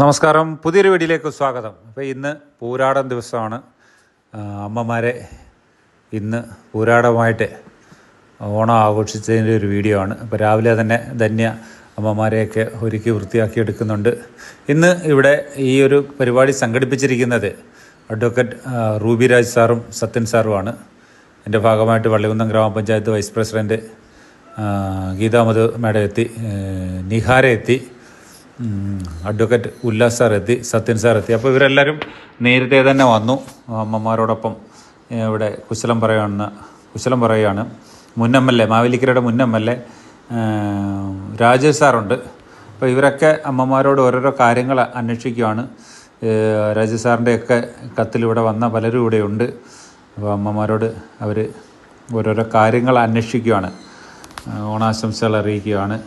നമസ്കാരം, പുതിയൊരു വീഡിയോയിലേക്ക് സ്വാഗതം. അപ്പോൾ ഇന്ന് പൂരാടം ദിവസമാണ്. അമ്മമാരെ ഇന്ന് പൂരാടമായിട്ട് ഓണം ആഘോഷിച്ചതിൻ്റെ ഒരു വീഡിയോ ആണ്. അപ്പോൾ രാവിലെ തന്നെ ധന്യ അമ്മമാരെയൊക്കെ ഒരുക്കി വൃത്തിയാക്കി എടുക്കുന്നുണ്ട്. ഇന്ന് ഇവിടെ ഈ ഒരു പരിപാടി സംഘടിപ്പിച്ചിരിക്കുന്നത് അഡ്വക്കേറ്റ് റൂബി രാജ് സാറും സത്യൻ സാറുമാണ്. എൻ്റെ ഭാഗമായിട്ട് വള്ളികുന്നം ഗ്രാമപഞ്ചായത്ത് വൈസ് പ്രസിഡൻറ്റ് ഗീതാമധു മാഡം എത്തി, നിഹാര എത്തി, അഡ്വക്കേറ്റ് ഉല്ലാസ് സാർ എത്തി, സത്യൻ സാർ എത്തി. അപ്പോൾ ഇവരെല്ലാവരും നേരത്തെ തന്നെ വന്നു അമ്മമാരോടൊപ്പം ഇവിടെ കുശലം പറയുകയാണ്. മുൻ എം എൽ എ, മാവേലിക്കരയുടെ മുൻ എം എൽ എ രാജേഷ് സാറുണ്ട്. അപ്പോൾ ഇവരൊക്കെ അമ്മമാരോട് ഓരോരോ കാര്യങ്ങൾ അന്വേഷിക്കുകയാണ്. രാജേഷ് സാറിൻ്റെയൊക്കെ കത്തിലിവിടെ വന്ന പലരും ഇവിടെയുണ്ട്. അപ്പോൾ അമ്മമാരോട് അവർ ഓരോരോ കാര്യങ്ങൾ അന്വേഷിക്കുകയാണ്, ഓണാശംസകൾ അറിയിക്കുകയാണ്.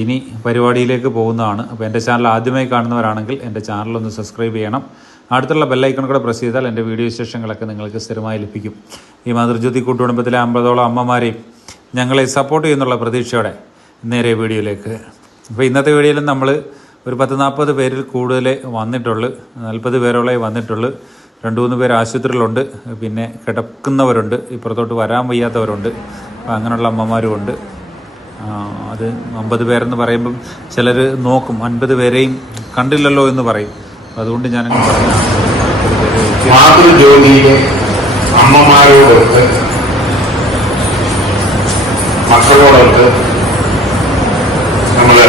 ഇനി പരിപാടിയിലേക്ക് പോകുന്നതാണ്. അപ്പോൾ എൻ്റെ ചാനൽ ആദ്യമായി കാണുന്നവരാണെങ്കിൽ എൻ്റെ ചാനലൊന്ന് സബ്സ്ക്രൈബ് ചെയ്യണം. അടുത്തുള്ള ബെല്ലൈക്കൺ കൂടെ പ്രസ് ചെയ്താൽ എൻ്റെ വീഡിയോ വിശേഷങ്ങളൊക്കെ നിങ്ങൾക്ക് സ്ഥിരമായി ലഭിക്കും. ഈ മാതൃജ്യോതി കൂട്ടുകുടുംബത്തിലെ 50ഓളം അമ്മമാരെയും ഞങ്ങളെ സപ്പോർട്ട് ചെയ്യുന്നുള്ള പ്രതീക്ഷയോടെ നേരെ വീഡിയോയിലേക്ക്. അപ്പോൾ ഇന്നത്തെ വീഡിയോയിൽ നമ്മൾ ഒരു 10-40 പേരിൽ കൂടുതൽ വന്നിട്ടുള്ളൂ. 40 പേരോളെ വന്നിട്ടുള്ളൂ. 2-3 പേർ ആശുപത്രിയിലുണ്ട്, പിന്നെ കിടക്കുന്നവരുണ്ട്, ഇപ്പുറത്തോട്ട് വരാൻ വയ്യാത്തവരുണ്ട്. അപ്പോൾ അങ്ങനെയുള്ള അമ്മമാരുമുണ്ട്. അത് 50 പേരെന്ന് പറയുമ്പം ചിലർ നോക്കും, 50 പേരെയും കണ്ടില്ലല്ലോ എന്ന് പറയും. അതുകൊണ്ട് ഞാനങ്ങനെ പറഞ്ഞു, മാതൃജ്യോതിയിലെ അമ്മമാരോടൊത്ത് മക്കളോടൊത്ത് നമ്മള്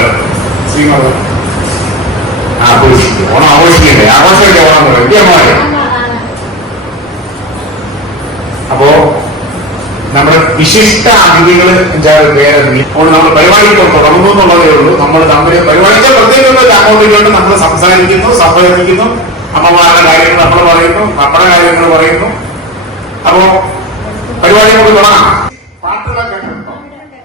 ആഘോഷിക്കും. ഓണം ആഘോഷിക്കണ്ടേ? ആഘോഷമൊക്കെ ഓണം വലിയമാര്. അപ്പോ നമ്മുടെ വിശിഷ്ട അതിഥികൾ 5-6 പേരെ നമ്മൾ പരിപാടി തുടങ്ങുന്നു എന്നുള്ളതേ ഉള്ളൂ. നമ്മൾ തമ്മിൽ പരിപാടിക്ക് പ്രത്യേകിച്ച് അങ്ങോട്ട് നമ്മൾ സംസാരിക്കുന്നു, സംവദിക്കുന്നു, അമ്മമാരുടെ കാര്യങ്ങൾ നമ്മൾ പറയുന്നു, നമ്മുടെ കാര്യങ്ങൾ പറയുന്നു. അപ്പോ പരിപാടി നമുക്ക് തുടങ്ങാം. പാട്ടുകളൊക്കെ കേട്ടോ,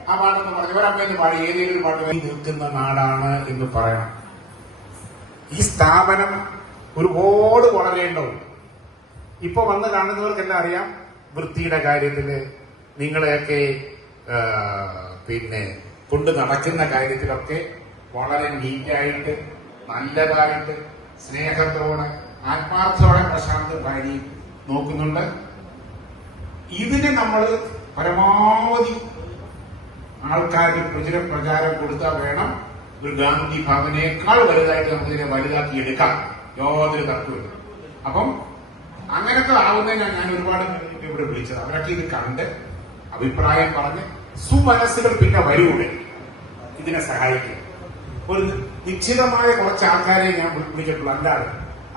ആ പാട്ടെന്ന് പറഞ്ഞു ഒരമ്മയെന്ന് പാടി ഏതെങ്കിലും പാട്ട് നിൽക്കുന്ന നാടാണ് എന്ന് പറയണം. ഈ സ്ഥാപനം ഒരുപാട് വളരേണ്ടതുണ്ട്. ഇപ്പൊ വന്ന് കാണുന്നവർക്കെല്ലാം അറിയാം, വൃത്തിയുടെ കാര്യത്തില് നിങ്ങളെയൊക്കെ കൊണ്ട് നടക്കുന്ന കാര്യത്തിലൊക്കെ വളരെ നീറ്റായിട്ട്, നല്ലതായിട്ട്, സ്നേഹത്തോടെ, ആത്മാർത്ഥത്തോടെ പ്രശാന്ത് ഭാര്യ നോക്കുന്നുണ്ട്. ഇതിന് നമ്മൾ പരമാവധി ആൾക്കാർക്ക് പ്രചാരം കൊടുത്താൽ വേണം ഒരു ഗാന്ധി ഭവനേക്കാൾ വലുതായിട്ട് നമുക്കിതിനെ വലുതാക്കി എടുക്കാം. യാതൊരു തർക്കമില്ല. അപ്പം അങ്ങനത്തെ ആവുന്നതിനാണ് ഞാൻ ഒരുപാട് ഇവിടെ വിളിച്ചത്. അവരൊക്കെ ഇത് കണ്ട് അഭിപ്രായം പറഞ്ഞ് സുമനസ്സുകൾ പിന്നെ വരൂടെ ഇതിനെ സഹായിക്കും. ഒരു നിശ്ചിതമായ കുറച്ച് ആൾക്കാരെ ഞാൻ വിളിച്ചിട്ടുള്ളൂ, അല്ലാതെ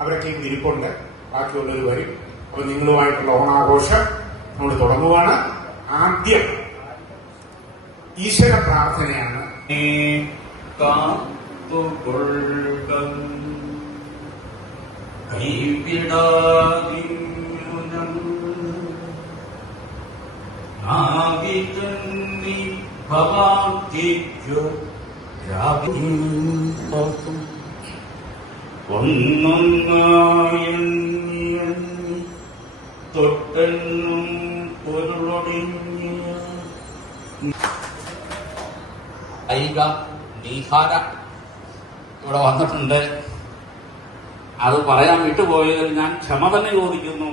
അവരൊക്കെ ഇത് ഇരിപ്പുണ്ട്. ബാക്കിയുള്ളവർ വരും. അപ്പൊ നിങ്ങളുമായിട്ടുള്ള ഓണാഘോഷം നമ്മൾ തുടങ്ങുവാണ്. ആദ്യം ഈശ്വര പ്രാർത്ഥനയാണ്. തൊട്ടെന്നും പൊരുളൊടിഞ്ഞ ഐക നീഹാര ഇവിടെ വന്നിട്ടുണ്ട്. അത് പറയാൻ വിട്ടുപോയതിൽ ഞാൻ ക്ഷമ തന്നെ ചോദിക്കുന്നു.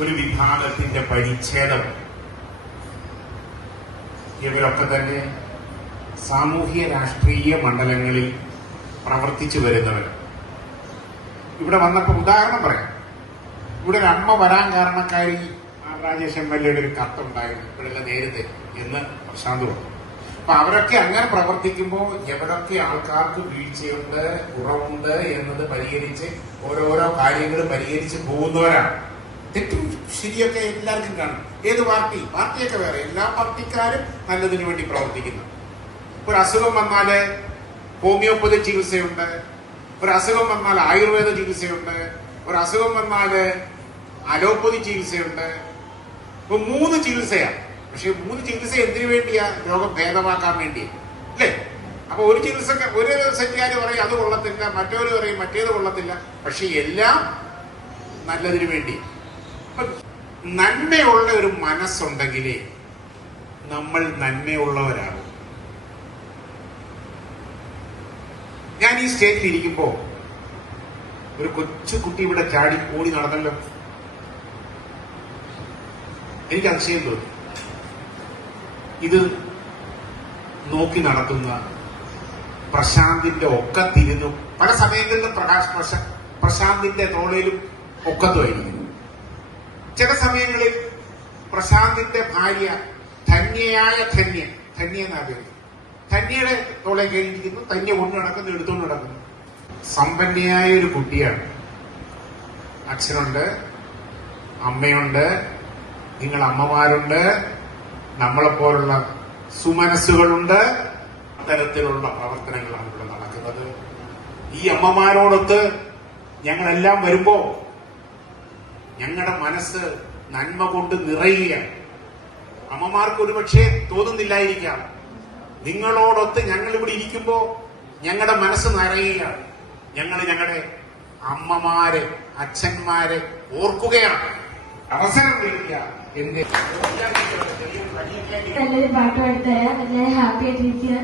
ഒരു വിഭാഗത്തിന്റെ പരിച്ഛേദം. ഇവരൊക്കെ തന്നെ സാമൂഹ്യ രാഷ്ട്രീയ മണ്ഡലങ്ങളിൽ പ്രവർത്തിച്ചു വരുന്നവർ. ഇവിടെ വന്നപ്പോൾ ഉദാഹരണം പറയാം. ഇവിടെ ഒരു അമ്മ വരാൻ കാരണക്കാരി രാജേഷ് എം എൽ എയുടെ ഒരു കത്തുണ്ടായിരുന്നു ഇപ്പോഴല്ല നേരത്തെ എന്ന് പ്രശാന്ത് പറഞ്ഞു. അപ്പൊ അവരൊക്കെ അങ്ങനെ പ്രവർത്തിക്കുമ്പോൾ എവിടൊക്കെ ആൾക്കാർക്ക് വീഴ്ചയുണ്ട്, കുറവുണ്ട് എന്നത് പരിഹരിച്ച് ഓരോരോ കാര്യങ്ങൾ പരിഹരിച്ച് പോകുന്നവരാണ്. തെറ്റും ശരിയൊക്കെ എല്ലാവർക്കും കാണും. ഏത് പാർട്ടിയൊക്കെ വേറെ, എല്ലാ പാർട്ടിക്കാരും നല്ലതിനു വേണ്ടി പ്രവർത്തിക്കുന്നു. ഒരു അസുഖം വന്നാല് ഹോമിയോപ്പതി ചികിത്സയുണ്ട്, ഒരു അസുഖം വന്നാൽ ആയുർവേദ ചികിത്സയുണ്ട്, ഒരു അസുഖം വന്നാല് അലോപ്പതി ചികിത്സയുണ്ട്. ഇപ്പൊ 3 ചികിത്സയാണ്. പക്ഷെ 3 ചികിത്സ എന്തിനു വേണ്ടിയാ? രോഗം ഭേദമാക്കാൻ വേണ്ടി, അല്ലേ? അപ്പൊ ഒരു സെറ്റുകാര് പറയും അത് കൊള്ളത്തില്ല, മറ്റൊരു പറയും മറ്റേത് കൊള്ളത്തില്ല. പക്ഷെ എല്ലാം നല്ലതിനു വേണ്ടി. നന്മയുള്ള ഒരു മനസ്സുണ്ടെങ്കിലേ നമ്മൾ നന്മയുള്ളവരാകും. ഞാൻ ഈ സ്റ്റേജിൽ ഇരിക്കുമ്പോ ഒരു കൊച്ചു കുട്ടി ഇവിടെ ചാടി ഓടി നടന്നല്ലോ. എനിക്ക് അതിശയം തോന്നി. ഇത് നോക്കി നടത്തുന്ന പ്രശാന്തിന്റെ ഒക്കത്തിരുന്നു പല സമയങ്ങളിലും പ്രശാന്തിന്റെ തോളയിലും ഒക്കത്തുമായിരിക്കുന്നു. ചില സമയങ്ങളിൽ പ്രശാന്തിന്റെ ഭാര്യ ധന്യയായ ധന്യ എന്നാ പേര്, ധന്യയുടെ തോളെ കയറിയിരിക്കുന്നു. ധന്യ കൊണ്ടു നടക്കുന്നു, എടുത്തുകൊണ്ട് നടക്കുന്നു. സമ്പന്നയായ ഒരു കുട്ടിയാണ്. അച്ഛനുണ്ട്, അമ്മയുണ്ട്, നിങ്ങൾ അമ്മമാരുണ്ട്, നമ്മളെപ്പോലുള്ള സുമനസ്സുകളുണ്ട്. അത്തരത്തിലുള്ള പ്രവർത്തനങ്ങളാണ് ഇവിടെ നടക്കുന്നത്. ഈ അമ്മമാരോടൊത്ത് ഞങ്ങളെല്ലാം വരുമ്പോ ഞങ്ങളുടെ മനസ്സ് നന്മ കൊണ്ട് നിറയുകയാണ്. അമ്മമാർക്ക് ഒരുപക്ഷെ തോന്നുന്നില്ലായിരിക്കാം, നിങ്ങളോടൊത്ത് ഞങ്ങൾ ഇവിടെ ഇരിക്കുമ്പോ ഞങ്ങളുടെ മനസ്സ് നിറയുകയാണ്. ഞങ്ങളുടെ അമ്മമാരെ, അച്ഛന്മാരെ ഓർക്കുകയാണ്. അവസരം കിട്ടിയ നല്ലൊരു പാട്ട് പാടിത്തരാം. എല്ലാവരും ഹാപ്പി ആയിട്ടിരിക്കുക.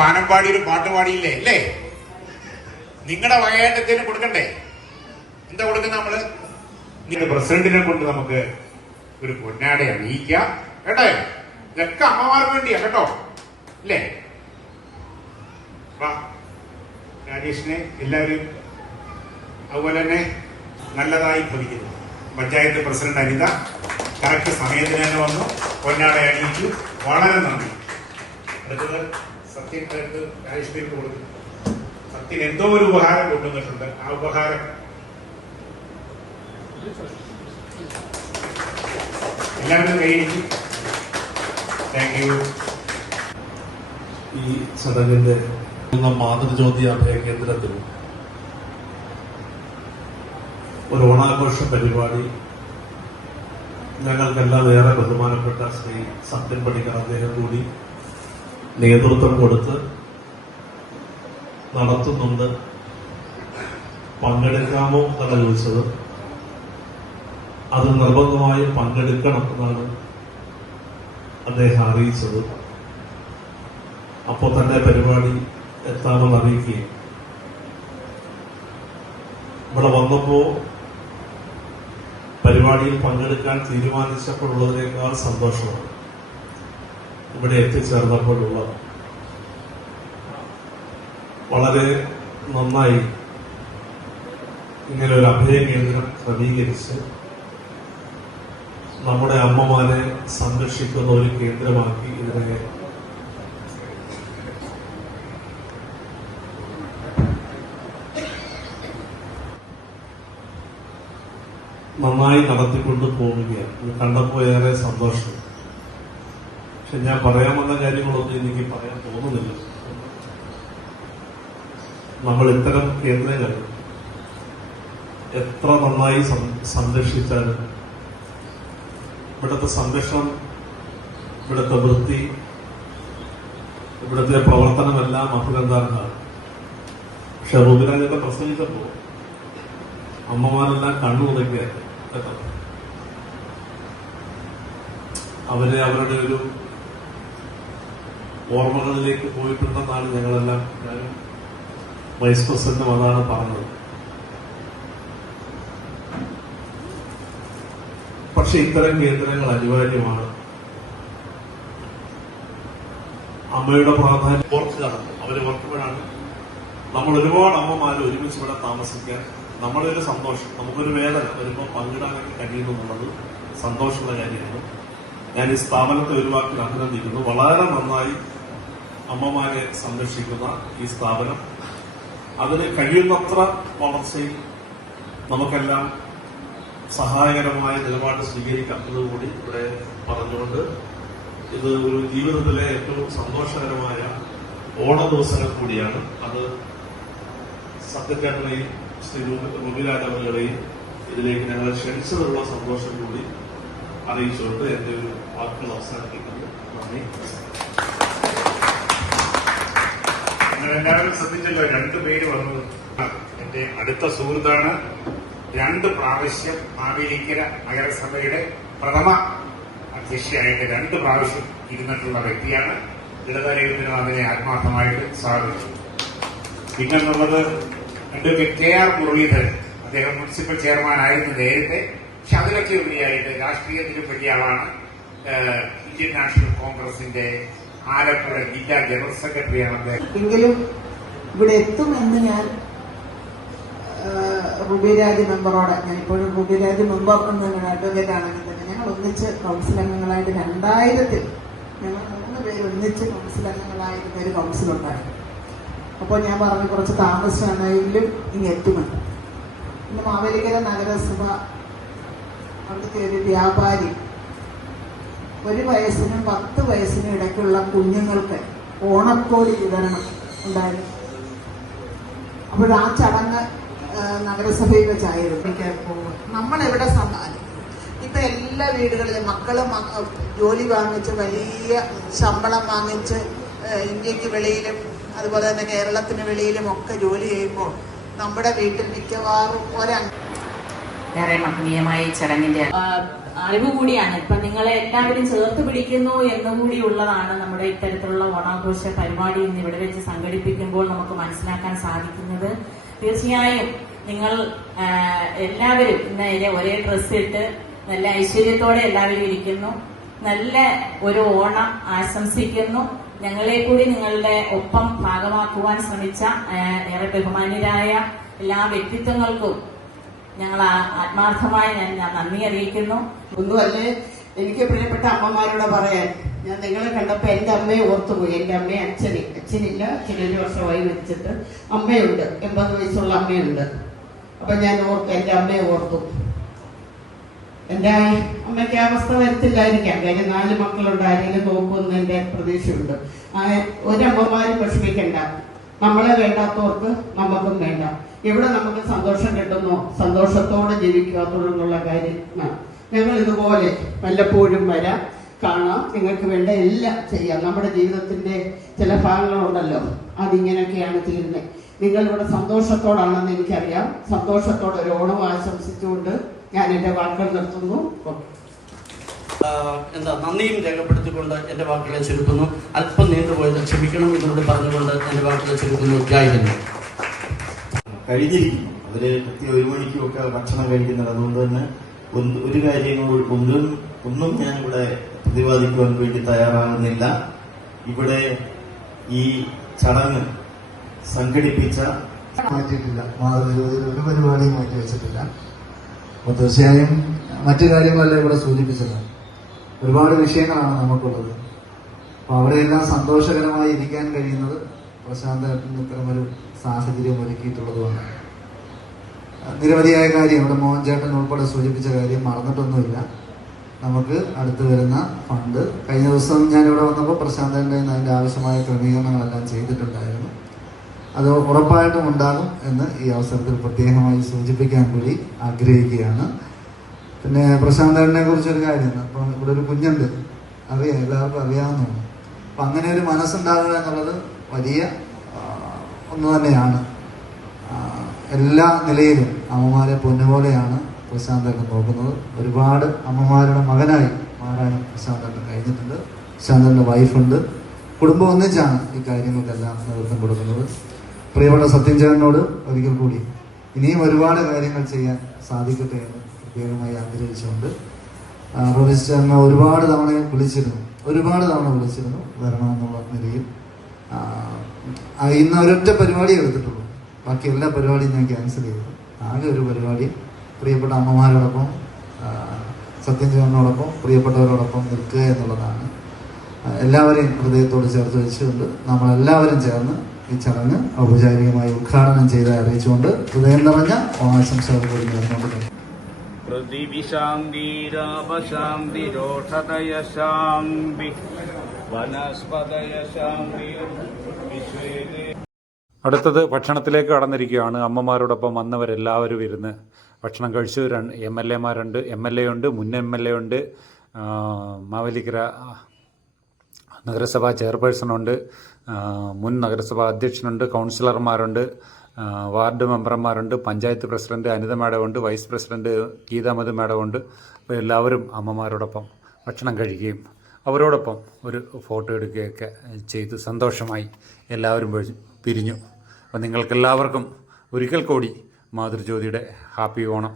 വാനമ്പാടി ഒരു പാട്ട് പാടിയില്ലേ അല്ലേ? നിങ്ങളുടെ വകയായിട്ടത്തേനും കൊടുക്കണ്ടേ? എന്താ കൊടുക്കുന്ന നമ്മള്? നിങ്ങളുടെ പ്രസിഡന്റിനെ കൊണ്ട് നമുക്ക് ഒരു പൊന്നാട അണിയിക്കാം കേട്ടോ. ഇതൊക്കെ അമ്മമാർക്ക് വേണ്ടിയാ കേട്ടോ, അല്ലേ? വാ രാജേഷിനെ എല്ലാവരും അതുപോലെ തന്നെ നല്ലതായി ഭവിക്കുന്നു. പഞ്ചായത്ത് പ്രസിഡന്റ് അനിത കറക്റ്റ് സമയത്തിന് തന്നെ വന്നു, പൊന്നാട അണിയിച്ചു. വളരെ നന്ദി. അടുത്തത് സത്യം രാജേഷിലേക്ക് കൊടുക്കുന്നു. സത്യൻ എന്തോ ഒരു ഉപഹാരം കൊണ്ടുവന്നിട്ടുണ്ട്. ആ ഉപഹാരം എല്ലാവരും കൈയിടിച്ചു. Thank you. ഈ ചടങ്ങിന്റെ മാതൃജ്യോതി അഭയ കേന്ദ്രത്തിൽ ഒരു ഓണാഘോഷ പരിപാടി ഞങ്ങൾക്കെല്ലാം ഏറെ ബഹുമാനപ്പെട്ട ശ്രീ സത്യൻ പണിക്കർ അദ്ദേഹം കൂടി നേതൃത്വം കൊടുത്ത് നടത്തുന്നുണ്ട്. പങ്കെടുക്കാമോ എന്നാണ് ചോദിച്ചത്. അത് നിർബന്ധമായും പങ്കെടുക്കണം എന്നാണ് അദ്ദേഹം അറിയിച്ചത്. അപ്പോൾ തന്നെ പരിപാടി എത്താമെന്ന് അറിയിക്കുകയും ഇവിടെ വന്നപ്പോൾ പരിപാടിയിൽ പങ്കെടുക്കാൻ തീരുമാനിച്ചപ്പോഴുള്ളതിനേക്കാൾ സന്തോഷമാണ്. ഇവിടെ എത്തിച്ചേർന്നപ്പോഴുള്ള വളരെ നന്നായി ഇങ്ങനെ ഒരു അഭയ കേന്ദ്രം ക്രമീകരിച്ച് നമ്മുടെ അമ്മമാരെ സംരക്ഷിക്കുന്ന ഒരു കേന്ദ്രമാക്കി ഇതിനെ നന്നായി നടത്തിക്കൊണ്ട് പോവുകയാണ്. ഇത് കണ്ടപ്പോൾ ഏറെ സന്തോഷം. പക്ഷെ ഞാൻ പറയാൻ വന്ന കാര്യങ്ങളൊന്നും എനിക്ക് പറയാൻ തോന്നുന്നില്ല. നമ്മൾ ഇത്തരം കേന്ദ്രങ്ങൾ എത്ര നന്നായി സംരക്ഷിച്ചാലും ഇവിടുത്തെ സംരക്ഷണം, ഇവിടുത്തെ വൃത്തി, ഇവിടുത്തെ പ്രവർത്തനമെല്ലാം അഭിനന്ദനമാണ്. പക്ഷെ റുബിരാജൊക്കെ പ്രസംഗിച്ചപ്പോൾ അമ്മമാരെല്ലാം കണ്ണു തുടങ്ങിയായിരുന്നു കേട്ടോ. അവരെ അവരുടെ ഒരു ഓർമ്മകളിലേക്ക് പോയിട്ടുണ്ടെന്നാണ് ഞങ്ങളെല്ലാം, ഞാനും വൈസ് പ്രസിഡന്റും അതാണ് പറഞ്ഞത്. പക്ഷെ ഇത്തരം കേന്ദ്രങ്ങൾ അനിവാര്യമാണ്. അമ്മയുടെ പ്രാധാന്യം ഓർക്കുകയാണ്. അവര് ഓർക്കുമ്പോഴാണ് നമ്മൾ ഒരുപാട് അമ്മമാര് ഒരുമിച്ച് ഇവിടെ താമസിക്കാൻ നമ്മുടെ ഒരു സന്തോഷം, നമുക്കൊരു വേദന വരുമ്പോൾ പങ്കിടാനൊക്കെ കഴിയുന്നു എന്നുള്ളത് സന്തോഷമുള്ള കാര്യമാണ്. ഞാൻ ഈ സ്ഥാപനത്തെ ഒരു വാക്കിൽ അഭിനന്ദിക്കുന്നു. വളരെ നന്നായി അമ്മമാരെ സംരക്ഷിക്കുന്ന ഈ സ്ഥാപനം അതിന് കഴിയുന്നത്ര വളർച്ചയിൽ നമുക്കെല്ലാം സഹായകരമായ നിലപാട് സ്വീകരിക്കാം എന്നതുകൂടി ഇവിടെ പറഞ്ഞുകൊണ്ട് ഇത് ഒരു ജീവിതത്തിലെ ഏറ്റവും സന്തോഷകരമായ ഓണ ദിവസങ്ങൾ കൂടിയാണ്. അത് സത്യചേട്ടനെയും ശ്രീ റുബിരാജ് അവരുടെയും ഇതിലേക്ക് ഞങ്ങളെ ക്ഷണിച്ചതിലുള്ള സന്തോഷം കൂടി അറിയിച്ചുകൊണ്ട് എന്റെ ഒരു വാക്കുകൾ അവസാനിപ്പിക്കുന്നു. നന്ദി. നിങ്ങളെല്ലാവരും ശ്രദ്ധിച്ചല്ലോ, 2 പേര് വന്നത് എന്റെ അടുത്ത സുഹൃത്താണ്. 2 പ്രാവശ്യം മാവേലിക്കര നഗരസഭയുടെ പ്രഥമ അധ്യക്ഷയായിട്ട് 2 പ്രാവശ്യം ഇരുന്നിട്ടുള്ള വ്യക്തിയാണ്. ഇടതരയുന്നതിനും അതിനെ ആത്മാർത്ഥമായിട്ട് സ്വാഗതിച്ചു. പിന്നെന്നുള്ളത് അഡ്വക്കേറ്റ് KR മുരളീധരൻ. അദ്ദേഹം മുനിസിപ്പൽ ചെയർമാൻ ആയിരുന്നു നേരത്തെ. പക്ഷെ അതിലൊക്കെ ഉപരിയായിട്ട് രാഷ്ട്രീയത്തിലും വലിയ ആളാണ്. ഇന്ത്യൻ നാഷണൽ കോൺഗ്രസിന്റെ ആലപ്പുഴ ജില്ലാ ജനറൽ സെക്രട്ടറിയാണ് അദ്ദേഹം. എങ്കിലും ഇവിടെ എത്തുമെന്ന് ഞാൻ റുബിരാജ് മെമ്പറോട്, ഞാൻ ഇപ്പോഴും റുബിരാജ് മെമ്പർ എന്ന അഡ്വക്കേറ്റ് ആണെങ്കിൽ തന്നെ ഞങ്ങൾ ഒന്നിച്ച് കൗൺസിൽ അംഗങ്ങളായിട്ട് 2000 ഞങ്ങൾ 3 പേര് ഒന്നിച്ച് കൗൺസിൽ അംഗങ്ങളായിരുന്ന ഒരു കൗൺസിലുണ്ടായിരുന്നു. അപ്പോൾ ഞാൻ പറഞ്ഞു കുറച്ച് താമസിച്ചാണെങ്കിലും ഇനി എത്തുമെന്ന്. പിന്നെ മാവേലിക്കര നഗരസഭ അവിടുത്തെ ഒരു വ്യാപാരി 1 വയസ്സിനും 10 വയസ്സിനും ഇടയ്ക്കുള്ള കുഞ്ഞുങ്ങൾക്ക് ഓണക്കോടി വിതരണം ഉണ്ടായിരുന്നു. അപ്പോൾ ആ ചടങ്ങ് നഗരസഭയിൽ വെച്ചായിരുന്നു. നമ്മളെവിടെ ഇപ്പൊ എല്ലാ വീടുകളിലും മക്കള് ജോലി വാങ്ങിച്ച് വലിയ ശമ്പളം വാങ്ങിച്ച് ഇന്ത്യക്ക് വെളിയിലും അതുപോലെ തന്നെ കേരളത്തിന് വെളിയിലും ഒക്കെ ജോലി ചെയ്യുമ്പോൾ നമ്മുടെ വീട്ടിൽ മിക്കവാറും ഏറെ മഹനീയമായ ഈ ചടങ്ങിന്റെ അറിവ് കൂടിയാണ്. ഇപ്പൊ നിങ്ങളെ എല്ലാവരും ചേർത്ത് പിടിക്കുന്നു എന്നുകൂടി ഉള്ളതാണ് നമ്മുടെ ഇത്തരത്തിലുള്ള ഓണാഘോഷ പരിപാടി ഇന്ന് ഇവിടെ വെച്ച് സംഘടിപ്പിക്കുമ്പോൾ നമുക്ക് മനസ്സിലാക്കാൻ സാധിക്കുന്നത്. തീർച്ചയായും നിങ്ങൾ എല്ലാവരും ഇന്ന് ഒരേ ഡ്രസ്സ് ഇട്ട് നല്ല ഐശ്വര്യത്തോടെ എല്ലാവരും ഇരിക്കുന്നു. നല്ല ഒരു ഓണം ആശംസിക്കുന്നു. ഞങ്ങളെ കൂടി നിങ്ങളുടെ ഒപ്പം ഭാഗമാക്കുവാൻ ശ്രമിച്ച ഏറെ ബഹുമാന്യരായ എല്ലാ വ്യക്തിത്വങ്ങൾക്കും ഞങ്ങൾ ആത്മാർത്ഥമായി ഞാൻ നന്ദി അറിയിക്കുന്നു. ഒന്നുമല്ലേ എനിക്ക് പ്രിയപ്പെട്ട അമ്മമാരോട് പറയാൻ, ഞാൻ നിങ്ങളെ കണ്ടപ്പോ എന്റെ അമ്മയെ ഓർത്തുപോയി. എന്റെ അമ്മയെ അച്ഛനില്ല, 1 വർഷമായി മരിച്ചിട്ട്. അമ്മയുണ്ട്, 80 വയസ്സുള്ള അമ്മയുണ്ട്. അപ്പൊ ഞാൻ എന്റെ അമ്മയെ ഓർത്തു. എന്റെ അമ്മയ്ക്ക് ആ അവസ്ഥ വരത്തില്ലായിരിക്കാം, കാര്യം 4 മക്കളുണ്ട്, ആരെങ്കിലും നോക്കുമെന്ന് എന്റെ പ്രതീക്ഷയുണ്ട്. ഒരമ്മമാരും വിഷമിക്കണ്ട, നമ്മളെ വേണ്ടാത്തവർക്ക് നമുക്കും വേണ്ട. എവിടെ നമുക്ക് സന്തോഷം കിട്ടുന്നോ സന്തോഷത്തോടെ ജീവിക്കുക തുടർന്നുള്ള കാര്യമാണ്. ഞങ്ങൾ ഇതുപോലെ വല്ലപ്പോഴും വരാം, കാണാം, നിങ്ങൾക്ക് വേണ്ട എല്ലാം ചെയ്യാം. നമ്മുടെ ജീവിതത്തിന്റെ ചില ഭാഗങ്ങളുണ്ടല്ലോ, അതിങ്ങനെയൊക്കെയാണ് തീരുന്നത്. നിങ്ങളിവിടെ സന്തോഷത്തോടാണെന്ന് എനിക്കറിയാം. സന്തോഷത്തോടെ ഒരു ഓണം ആശംസിച്ചുകൊണ്ട് ഞാൻ എന്റെ വാക്കുകൾ നിർത്തുന്നു. നന്ദിയും രേഖപ്പെടുത്തിക്കൊണ്ട് എന്റെ വാക്കുകളെ ചുരുക്കുന്നു. അല്പം നീണ്ടുപോയത് ക്ഷമിക്കണം എന്നോട് പറഞ്ഞുകൊണ്ട് എന്റെ വാക്കുകളെ ചുരുക്കുന്നു. ജായിരുന്നു കഴിഞ്ഞിരിക്കുന്നു. അവര് കൃത്യം 1 മണിക്കുമൊക്കെ ഭക്ഷണം കഴിക്കുന്നുണ്ട്. അതുകൊണ്ട് തന്നെ ഒരു കാര്യങ്ങൾ ഒന്നും ഞാനിവിടെ പ്രതിപാദിക്കുവാൻ വേണ്ടി തയ്യാറാകുന്നില്ല. ഇവിടെ ഈ ചടങ്ങ് സംഘടിപ്പിച്ച മാറ്റിയിട്ടില്ല, മാതൃജ്യോതിയിൽ ഒരു പരിപാടിയും മാറ്റി വെച്ചിട്ടില്ല. അപ്പോൾ തീർച്ചയായും മറ്റു കാര്യങ്ങളല്ല ഇവിടെ സൂചിപ്പിച്ചത്. ഒരുപാട് വിഷയങ്ങളാണ് നമുക്കുള്ളത്. അപ്പോൾ അവിടെയെല്ലാം സന്തോഷകരമായി ഇരിക്കാൻ കഴിയുന്നത് പ്രശാന്തേട്ടന് ഇത്തരമൊരു സാഹചര്യം ഒരുക്കിയിട്ടുള്ളതുകൊണ്ട്. നിരവധിയായ കാര്യം ഇവിടെ മോഹൻ ചേട്ടൻ ഉൾപ്പെടെ സൂചിപ്പിച്ച കാര്യം മറന്നിട്ടൊന്നുമില്ല. നമുക്ക് അടുത്ത് വരുന്ന ഫണ്ട് കഴിഞ്ഞ ദിവസം ഞാനിവിടെ വന്നപ്പോൾ പ്രശാന്തേട്ടൻ്റെ അതിൻ്റെ ആവശ്യമായ ക്രമീകരണങ്ങളെല്ലാം ചെയ്തിട്ടുണ്ടായിരുന്നു. അത് ഉറപ്പായിട്ടും ഉണ്ടാകും എന്ന് ഈ അവസരത്തിൽ പ്രത്യേകമായി സൂചിപ്പിക്കാൻ കൂടി ആഗ്രഹിക്കുകയാണ്. പിന്നെ പ്രശാന്തേട്ടനെ കുറിച്ചൊരു കാര്യം, അപ്പം ഇവിടെ ഒരു കുഞ്ഞുണ്ട്, അറിയാം, എല്ലാവർക്കും അറിയാവുന്നതാണ്. അപ്പം അങ്ങനെ ഒരു മനസ്സുണ്ടാകുക എന്നുള്ളത് വലിയ ഒന്ന് തന്നെയാണ്. എല്ലാ നിലയിലും അമ്മമാരെ പൊന്നുപോലെയാണ് പ്രശാന്തേട്ടൻ നോക്കുന്നത്. ഒരുപാട് അമ്മമാരുടെ മകനായി മാറാനും പ്രശാന്തേട്ടൻ കഴിഞ്ഞിട്ടുണ്ട്. പ്രശാന്തേട്ടൻ്റെ വൈഫുണ്ട്. കുടുംബം ഒന്നിച്ചാണ് ഈ കാര്യങ്ങൾക്കെല്ലാം നേതൃത്വം കൊടുക്കുന്നത്. പ്രിയപ്പെട്ട സത്യൻ ചേട്ടനോട് ഒരിക്കൽ കൂടി ഇനിയും ഒരുപാട് കാര്യങ്ങൾ ചെയ്യാൻ സാധിക്കട്ടെ എന്ന് പ്രത്യേകമായി ആഗ്രഹിച്ചുകൊണ്ട് റോബിസ് ചേട്ടനെ ഒരുപാട് തവണ വിളിച്ചിരുന്നു വരണമെന്നുള്ള നിലയിൽ. ഇന്ന് ഒരൊറ്റ പരിപാടി എടുത്തിട്ടുള്ളൂ, ബാക്കി എല്ലാ പരിപാടിയും ഞാൻ ക്യാൻസൽ ചെയ്തു. ആകെ ഒരു പരിപാടി പ്രിയപ്പെട്ട അമ്മമാരോടൊപ്പം സത്യൻ ചേട്ടനോടൊപ്പം പ്രിയപ്പെട്ടവരോടൊപ്പം നിൽക്കുക എന്നുള്ളതാണ്. എല്ലാവരെയും ഹൃദയത്തോട് ചേർത്ത് വെച്ചുകൊണ്ട് നമ്മളെല്ലാവരും ചേർന്ന് ഈ ചടങ്ങ് ഔപചാരികമായി ഉദ്ഘാടനം ചെയ്ത് അറിയിച്ചുകൊണ്ട് ഹൃദയം നിറഞ്ഞ ഓണാശംസകൾ കൂടി നേർന്നുകൊണ്ട് അടുത്തത് ഭക്ഷണത്തിലേക്ക് കടന്നിരിക്കുകയാണ്. അമ്മമാരോടൊപ്പം വന്നവരെല്ലാവരും ഇരുന്ന് ഭക്ഷണം കഴിച്ചു. MLA മാരുണ്ട്, MLA ഉണ്ട്, മുൻ MLA ഉണ്ട്, മാവേലിക്കര നഗരസഭാ ചെയർപേഴ്സണുണ്ട്, മുൻ നഗരസഭാ അധ്യക്ഷനുണ്ട്, കൗൺസിലർമാരുണ്ട്, വാർഡ് മെമ്പർമാരുണ്ട്, പഞ്ചായത്ത് പ്രസിഡന്റ് അനിത മാഡമുണ്ട്, വൈസ് പ്രസിഡന്റ് ഗീതാമതി മാഡമുണ്ട്. അപ്പോൾ എല്ലാവരും അമ്മമാരോടൊപ്പം ഭക്ഷണം കഴിക്കുകയും അവരോടൊപ്പം ഒരു ഫോട്ടോ എടുക്കുകയൊക്കെ ചെയ്ത് സന്തോഷമായി എല്ലാവരും പിരിഞ്ഞു. അപ്പോൾ നിങ്ങൾക്കെല്ലാവർക്കും ഒരിക്കൽ കൂടി മാതൃജ്യോതിയുടെ ഹാപ്പി ഓണം.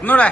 ഒന്നൂടെ